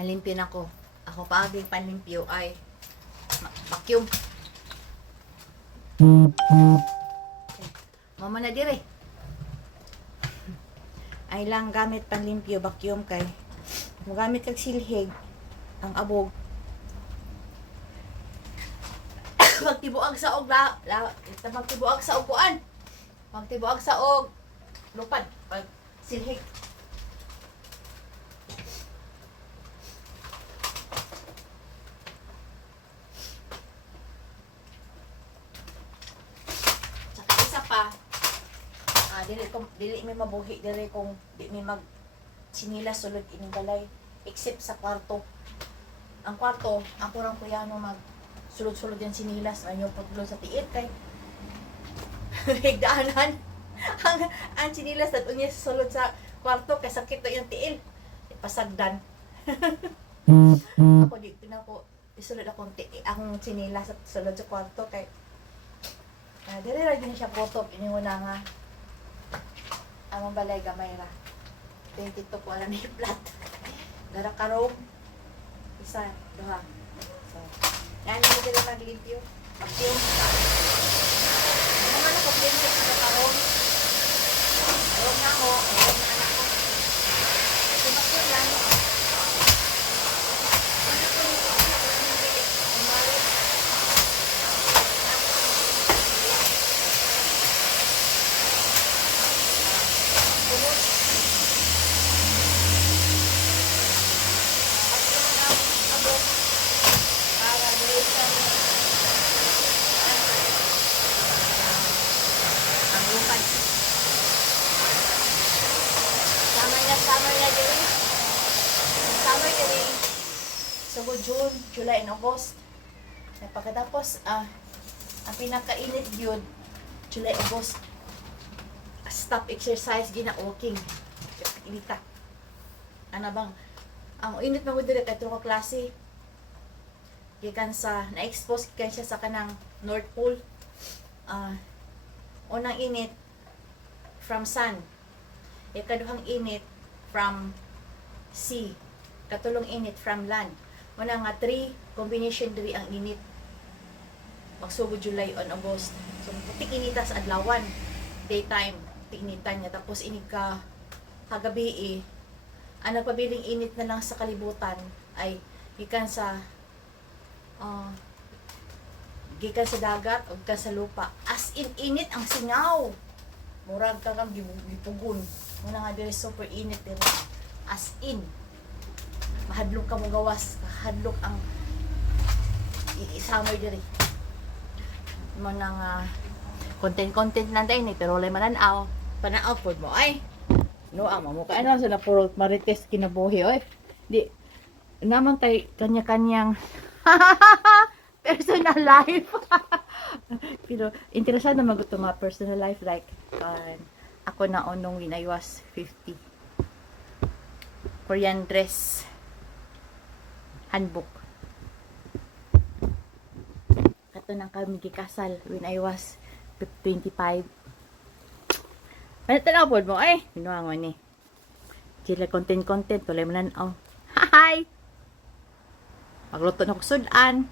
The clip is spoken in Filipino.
Malimpyo na ko. Ako pa aging panlimpyo ay vacuum. Mama na dire. Ay lang gamit panlimpyo vacuum kay magamit kag silhig ang abog. Magtibuag sa og magtibuag sa og kuan. Magtibuag sa og lupad pag silhig. Dili may mabuhi dire kung di may mag sinila sulod ining balay except sa kwarto. Ang kwarto, ako lang kuyano mag sulod-sulod yan sinilas ano pagdulo sa tiit kay higdaanan ang sinilas at unya sulod sa kwarto kay sakit to yung tiil pasagdan. Ako di ko isulod akong akong sinilas at sulod sa kwarto kay dire ra din siya photo iniuna nga among balay gamay ra 22 ko alam ni flat dara karong isa duha so yan yung dito maglimpyo vacuum ano man ako limpyo sa karong ayun na ako ayun na anak ko so vacuum lang summer diri so June, July, and August pagkatapos ang pinakainit yun July, August stop exercise gina walking inita ano bang ang init na ko diri kay ka klase gikan sa na-expose kan siya sa kanang North Pole unang init from sun ikaduhang init from sea katulong init from land muna nga 3 combination diri ang init magsugod July on August so putik inita sa adlawan daytime initan niya tapos inig ka kagabi ang nagpabiling init na lang sa kalibutan ay gikan sa dagat o gikan sa lupa as in init ang singaw murag ka kang gipugon muna nga diri super init diri as in mahadlok ka mo gawas hadlok ang summer diri mo nang content lang tayo ni pero wala mananaw panaaw pod mo ay no ama mo kay ano sa puro marites kinabuhi oy di naman tay kanya-kanyang personal life pero interesado na maguto nga personal life like ako na onong when I was 50 Korean dress handbook kato nang kami gikasal when I was 25 ano tanawod mo ay hinuangon ni sila content tulay manan hi magluto na ko sudan